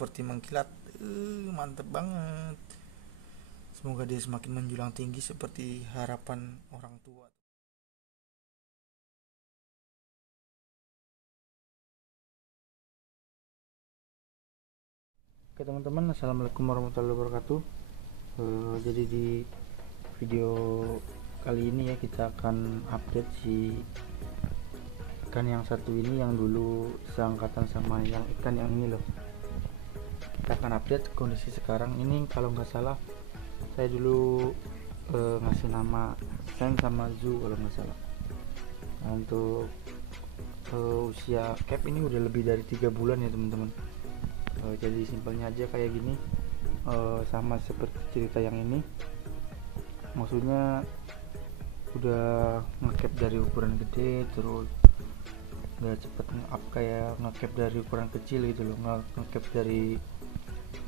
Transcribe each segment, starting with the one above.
seperti mengkilat. Mantep banget. Semoga dia semakin menjulang tinggi seperti harapan orang tua. Oke teman-teman, assalamualaikum warahmatullahi wabarakatuh. Jadi di video kali ini ya kita akan update si ikan yang satu ini yang dulu seangkatan sama yang ikan yang ini loh. Kita akan update kondisi sekarang ini. Kalau nggak salah saya dulu ngasih nama Sen sama Zu kalau nggak salah. Nah, untuk usia cap ini udah lebih dari 3 bulan ya teman-teman. Jadi simpelnya aja kayak gini, sama seperti cerita yang ini, maksudnya udah ngecap dari ukuran gede, terus udah cepet nge-up kayak ngecap dari ukuran kecil gitu loh, ngecap dari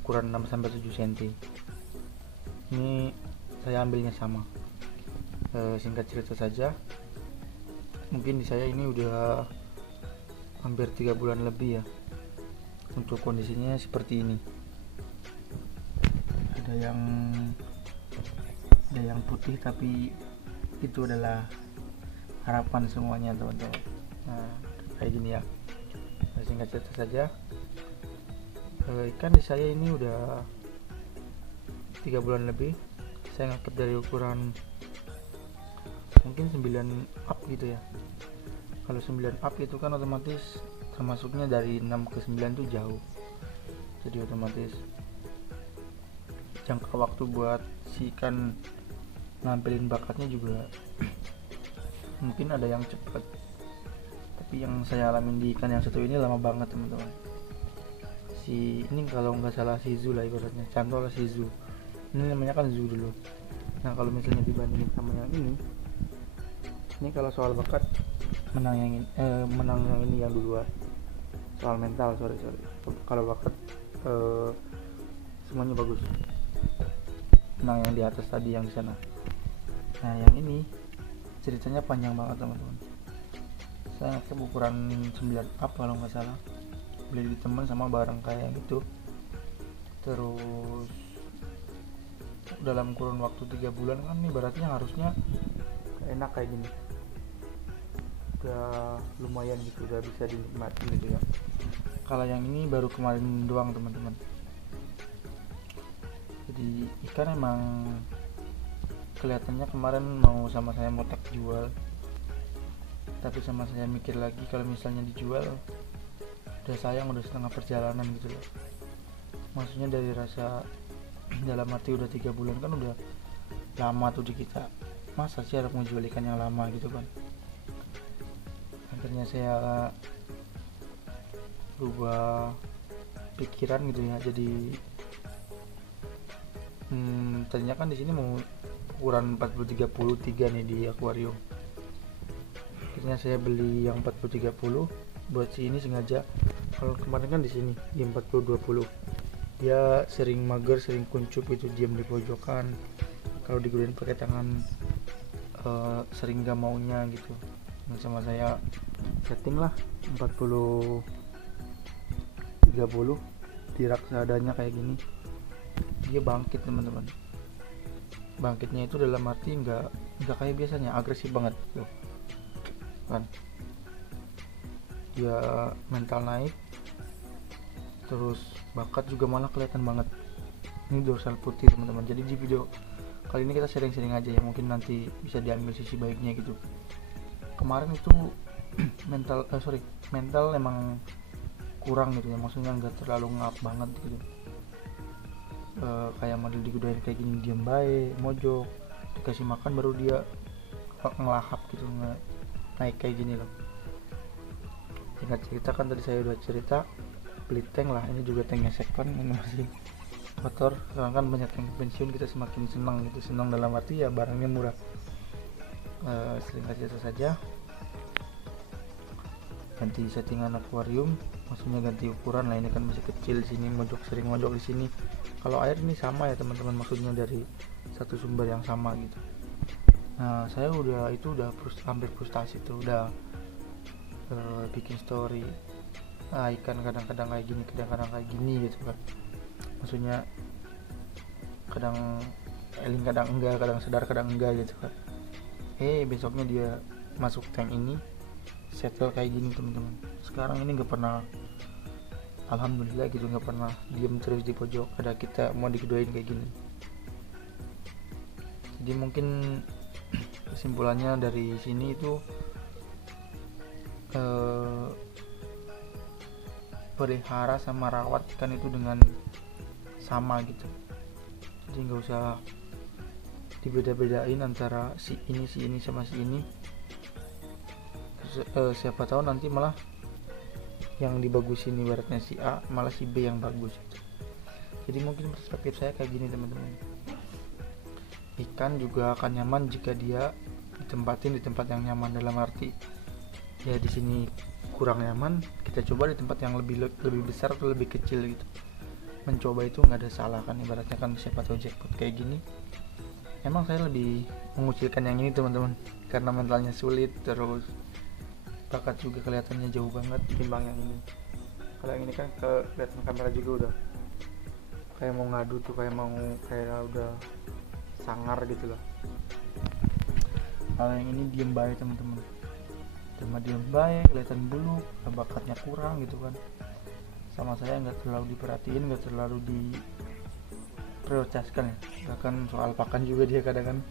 ukuran 6-7 cm. Ini saya ambilnya sama. Singkat cerita saja, mungkin di saya ini udah hampir 3 bulan lebih ya. Untuk kondisinya seperti ini. Ada yang putih, tapi itu adalah harapan semuanya teman-teman. Nah, kayak gini ya. Singkat cerita saja, ikan di saya ini udah 3 bulan lebih. Saya ngangkat dari ukuran mungkin 9 up gitu ya. Kalau 9 up itu kan otomatis termasuknya dari 6 ke 9 tuh jauh, jadi otomatis jangka waktu buat si ikan nampilin bakatnya juga mungkin ada yang cepat, tapi yang saya alamin di ikan yang satu ini lama banget teman-teman. Si ini kalau nggak salah si Zu lah ibaratnya, contoh lah si Zu ini namanya kan Zu dulu. Nah kalau misalnya dibandingin sama yang ini kalau soal bakat menang yang ini yang duluan. Soal mental sorry kalau bakat semuanya bagus, menang yang di atas tadi yang di sana. Nah yang ini ceritanya panjang banget teman-teman. Saya ngecap ukuran 9 up kalau nggak salah, beli di teman sama barang kayak gitu. Terus dalam kurun waktu 3 bulan kan nih baratnya harusnya enak kayak gini, udah lumayan gitu, udah bisa dinikmati gitu ya. Kalau yang ini baru kemarin doang teman-teman. Jadi ikan emang kelihatannya kemarin mau sama saya mau tak jual, tapi sama saya mikir lagi kalau misalnya dijual udah sayang, udah setengah perjalanan gitu loh. Maksudnya dari rasa dalam arti udah 3 bulan kan udah lama tuh di kita, masa sih harus mau jual ikan yang lama gitu kan. Akhirnya saya berubah pikiran gitu ya. Jadi tadinya kan di sini mau ukuran 40-30 nih di akuarium. Akhirnya saya beli yang 40-30 buat si ini sengaja. Kalau kemarin kan di sini di 40-20 dia sering mager, sering kuncup itu, diam di pojokan. Kalau digunain pakai tangan sering gak maunya gitu. Nah, sama saya setting lah 40-30 dirak seadanya kayak gini. Dia bangkit teman-teman. Bangkitnya itu dalam arti nggak kayak biasanya agresif banget tuh kan. Dia mental naik, terus bakat juga malah kelihatan banget. Ini dorsal putih teman-teman. Jadi di video kali ini kita sharing-sharing aja ya, mungkin nanti bisa diambil sisi baiknya gitu. Kemarin itu mental emang kurang gitu ya, maksudnya nggak terlalu ngap banget gitu. Kayak model digudain kayak gini diam baik, mojok, dikasih makan baru dia ngelahap gitu, naik kayak gini loh. Singkat cerita kan tadi saya udah cerita beli tank lah, ini juga tanknya second, ini masih kotor. Sekarang kan banyak yang pensiun, kita semakin senang gitu, senang dalam arti ya barangnya murah. Singkat cerita saja, ganti settingan akuarium, maksudnya ganti ukuran lah. Ini kan masih kecil, sini sering mojok di sini. Kalau air ini sama ya teman-teman, maksudnya dari satu sumber yang sama gitu. Nah saya hampir frustasi tuh, udah bikin story ikan kadang-kadang kayak gini, kadang-kadang kayak gini gitu kan. Maksudnya kadang eling, kadang enggak, kadang sadar, kadang enggak gitu kan. Besoknya dia masuk tank ini settle kayak gini teman-teman. Sekarang ini nggak pernah, alhamdulillah gitu, nggak pernah diem terus di pojok ada kita mau dikedoain kayak gini. Jadi mungkin kesimpulannya dari sini itu pelihara sama rawat ikan itu dengan sama gitu. Jadi nggak usah dibeda-bedain antara si ini sama si ini. Siapa tahu nanti malah yang dibagusin ibaratnya si A, malah si B yang bagus gitu. Jadi mungkin perspektif saya kayak gini teman-teman, ikan juga akan nyaman jika dia ditempatin di tempat yang nyaman. Dalam arti ya di sini kurang nyaman, kita coba di tempat yang lebih besar atau lebih kecil gitu. Mencoba itu nggak ada salah kan, ibaratnya kan siapa tahu jackpot kayak gini. Emang saya lebih mengucilkan yang ini teman-teman, karena mentalnya sulit, terus bakat juga kelihatannya jauh banget timbang yang ini. Kalau yang ini kan kelihatan kamera juga udah kayak mau ngadu tuh, kayak udah sangar gitu loh. Kalau yang ini diem baik teman-teman, cuma diem baik, kelihatan beluk, bakatnya kurang gitu kan. Sama saya nggak terlalu diperhatiin, nggak terlalu diprioritaskan ya. Bahkan soal pakan juga dia kadang kan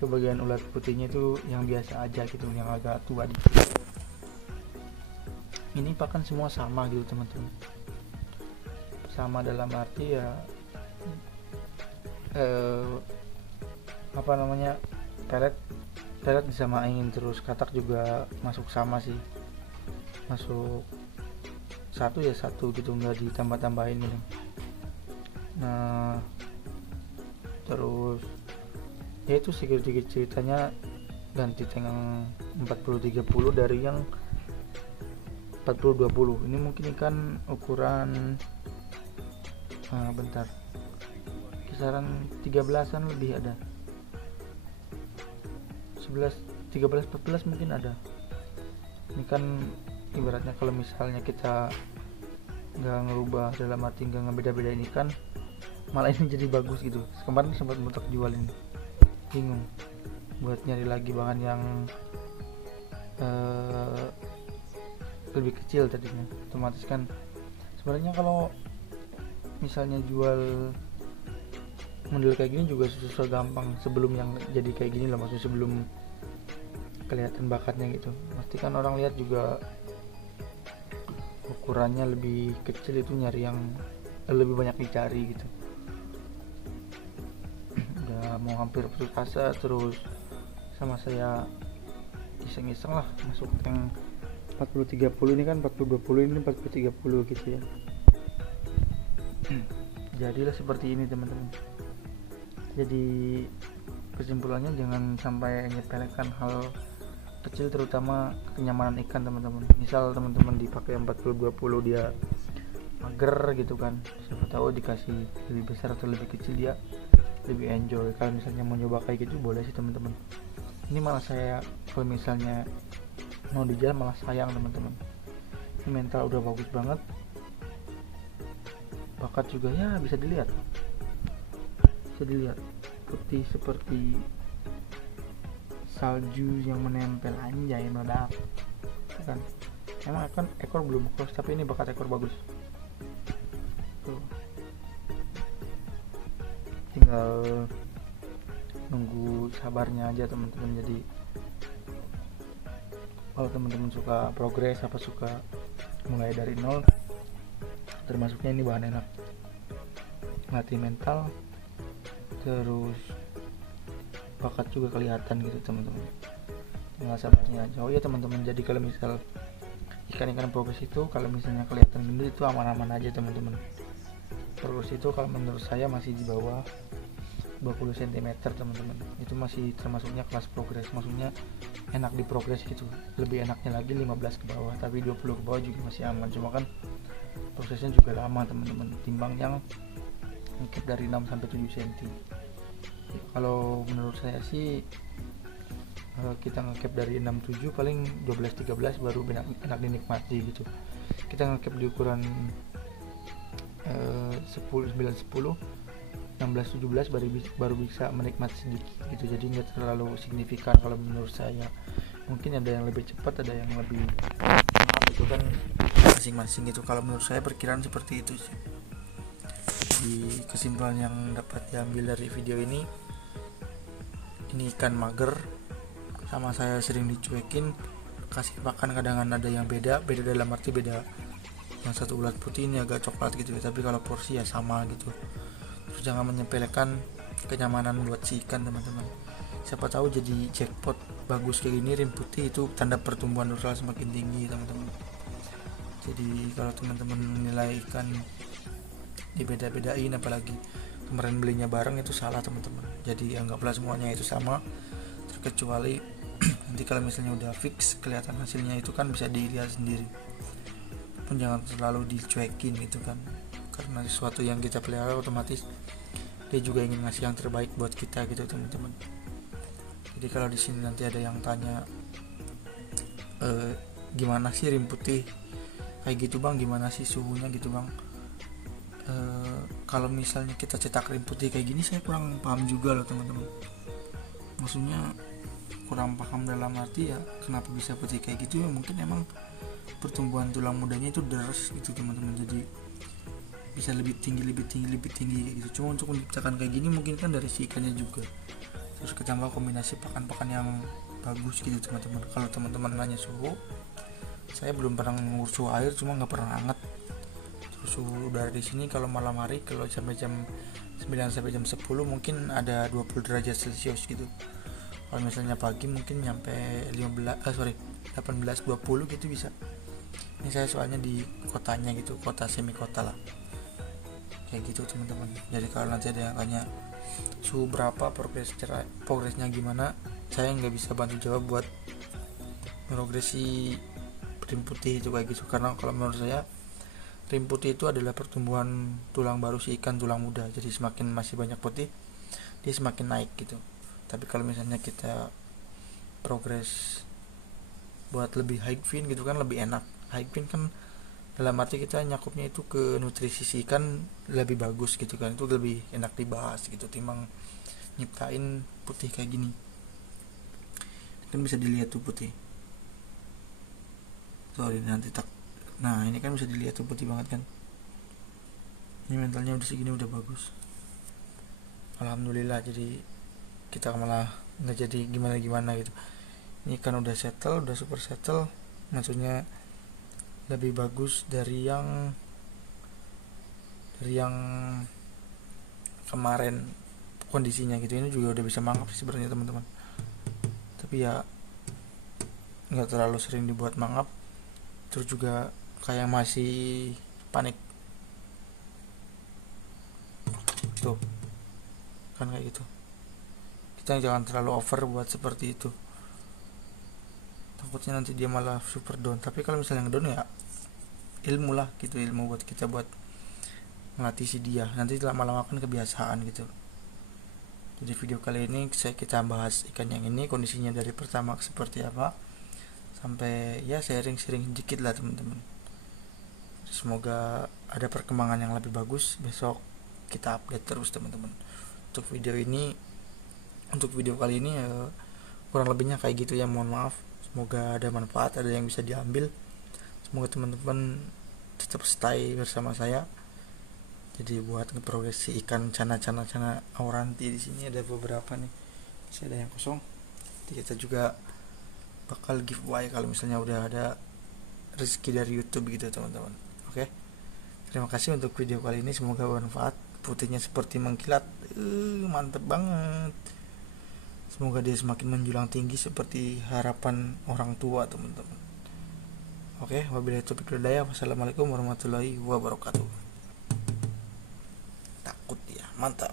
kebagian ulat putihnya itu yang biasa aja gitu, yang agak tua dikit. Ini pakan semua sama gitu teman-teman, sama dalam arti ya pelet disamain, terus katak juga masuk sama sih, masuk satu ya satu gitu, nggak ditambah-tambahin gitu. Nah terus ya itu sedikit ceritanya, ganti tank 40-30 dari yang 40-20. Ini mungkin ikan ukuran kisaran 13an lebih ada, 11, 13, 14 mungkin ada. Ini kan ibaratnya kalau misalnya kita nggak ngerubah, dalam arti nggak ngebeda-bedain ikan, malah ini jadi bagus gitu. Kemarin sempat mutak jualin, bingung buat nyari lagi bahan yang lebih kecil tadinya. Otomatis kan sebenarnya kalau misalnya jual model kayak gini juga susah gampang sebelum yang jadi kayak gini lah, maksudnya sebelum kelihatan bakatnya gitu. Pasti kan orang lihat juga ukurannya lebih kecil, itu nyari yang lebih banyak dicari gitu. Udah mau hampir putus asa, terus sama saya iseng-iseng lah masuk tank 40-30 ini kan 40-20, ini 40-30 gitu ya. Jadilah seperti ini teman-teman. Jadi kesimpulannya jangan sampai menyepelekan hal kecil, terutama kenyamanan ikan teman-teman. Misal teman-teman dipakai 40-20 dia mager gitu kan, siapa tahu dikasih lebih besar atau lebih kecil dia lebih enjoy. Kalau misalnya mau nyoba kayak gitu boleh sih teman-teman. Ini malah saya kalau misalnya mau dijual malah sayang teman-teman. Ini mental udah bagus banget, bakat juga ya bisa dilihat putih seperti salju yang menempel, anjay meledak kan. Emang kan ekor belum cross, tapi ini bakat ekor bagus tuh. Tinggal nunggu sabarnya aja teman-teman. Jadi kalau teman-teman suka progres, apa suka mulai dari nol, termasuknya ini bahan enak, latih mental, terus bakat juga kelihatan gitu teman-teman. Tinggal sabarnya aja. Oh ya teman-teman, jadi kalau misal ikan-ikan progres itu kalau misalnya kelihatan gendut itu aman-aman aja teman-teman. Progres itu kalau menurut saya masih di bawah 20 cm teman-teman, itu masih termasuknya kelas progres, maksudnya enak di progres gitu. Lebih enaknya lagi 15 ke bawah, tapi 20 ke bawah juga masih aman. Cuma kan prosesnya juga lama teman-teman, timbang yang ngekip dari 6 sampai 7 cm. Kalau menurut saya sih kita ngekip dari 6-7 paling 12-13 baru enak dinikmati gitu. kita ngecap di ukuran 10, 9, 10, 16, 17 baru bisa menikmati sedikit gitu. Jadi nggak terlalu signifikan kalau menurut saya. Mungkin ada yang lebih cepat, ada yang lebih maaf, itu kan masing-masing gitu. Kalau menurut saya perkiraan seperti itu sih. Di kesimpulan yang dapat diambil dari video ini ikan mager sama saya sering dicuekin, kasih makan kadang ada yang beda dalam arti beda. Yang satu ulat putih ini agak coklat gitu ya, tapi kalau porsi ya sama gitu. Terus jangan menyepelekan kenyamanan buat si ikan teman-teman. Siapa tahu jadi jackpot bagus kayak gini, rim putih itu tanda pertumbuhan dorsal semakin tinggi teman-teman. Jadi kalau teman-teman menilai ikan dibeda-bedain, apalagi kemarin belinya bareng, itu salah teman-teman. Jadi anggaplah semuanya itu sama, terkecuali nanti kalau misalnya udah fix kelihatan hasilnya itu kan bisa dilihat sendiri. Pun jangan terlalu dicuekin gitu kan, karena sesuatu yang kita pelihara otomatis dia juga ingin ngasih yang terbaik buat kita gitu teman-teman. Jadi kalau di sini nanti ada yang tanya gimana sih rim putih kayak gitu bang, gimana sih suhunya gitu bang. Kalau misalnya kita cetak rim putih kayak gini, saya kurang paham juga loh teman-teman. Maksudnya kurang paham dalam arti ya kenapa bisa putih kayak gitu ya, mungkin emang pertumbuhan tulang mudanya itu deres gitu teman-teman. Jadi bisa lebih tinggi kayak gitu. Cuma untuk menciptakan kayak gini mungkin kan dari si ikannya juga. Terus ditambah kombinasi pakan-pakan yang bagus gitu teman-teman. Kalau teman-teman nanya suhu, saya belum pernah mengukur suhu air, cuma nggak pernah hangat. Terus suhu udara di sini kalau malam hari kalau sampai jam 9 sampai jam 10 mungkin ada 20 derajat celcius gitu. Kalau misalnya pagi mungkin nyampe 18 20 gitu bisa. Ini saya soalnya di kotanya gitu, kota semi kota lah kayak gitu teman-teman. Jadi kalau nanti ada yang tanya suhu berapa, progresnya gimana, saya nggak bisa bantu jawab buat progresi rim putih itu kayak gitu. Karena kalau menurut saya rim putih itu adalah pertumbuhan tulang baru si ikan, tulang muda. Jadi semakin masih banyak putih, dia semakin naik gitu. Tapi kalau misalnya kita progres buat lebih high fin gitu kan lebih enak. High fin kan dalam arti kita nyakupnya itu ke nutrisi si ikan lebih bagus gitu kan, itu lebih enak dibahas gitu timbang nyiptain putih kayak gini. Kan bisa dilihat tuh putih, nah ini kan bisa dilihat tuh putih banget kan. Ini mentalnya udah segini udah bagus, alhamdulillah. Jadi kita malah nggak jadi gimana gitu. Ini kan udah settle, udah super settle, maksudnya lebih bagus dari yang kemarin kondisinya gitu. Ini juga udah bisa mangap sih sebenarnya teman-teman, tapi ya nggak terlalu sering dibuat mangap. Terus juga kayak masih panik tuh kan kayak gitu. Kita jangan terlalu over buat seperti itu, takutnya nanti dia malah super down. Tapi kalau misalnya ngedown ya ilmu lah gitu, ilmu buat kita buat melatih si dia, nanti lama-lama kan kebiasaan gitu. Jadi video kali ini kita bahas ikan yang ini, kondisinya dari pertama seperti apa sampai ya sharing sedikit lah teman-teman. Semoga ada perkembangan yang lebih bagus, besok kita update terus teman-teman. Untuk video kali ini ya kurang lebihnya kayak gitu ya, mohon maaf. Semoga ada manfaat, ada yang bisa diambil. Semoga teman-teman tetap stay bersama saya. Jadi buat ngeprogresi ikan cana auranti di sini ada beberapa nih, masih ada yang kosong. Jadi kita juga bakal giveaway kalau misalnya udah ada rezeki dari YouTube gitu teman-teman. Oke. Terima kasih untuk video kali ini, semoga bermanfaat. Putihnya seperti mengkilat, mantep banget. Semoga dia semakin menjulang tinggi seperti harapan orang tua teman-teman. Oke, wabillahi taufiq wal hidayah. Wassalamualaikum warahmatullahi wabarakatuh. Takut ya, mantap.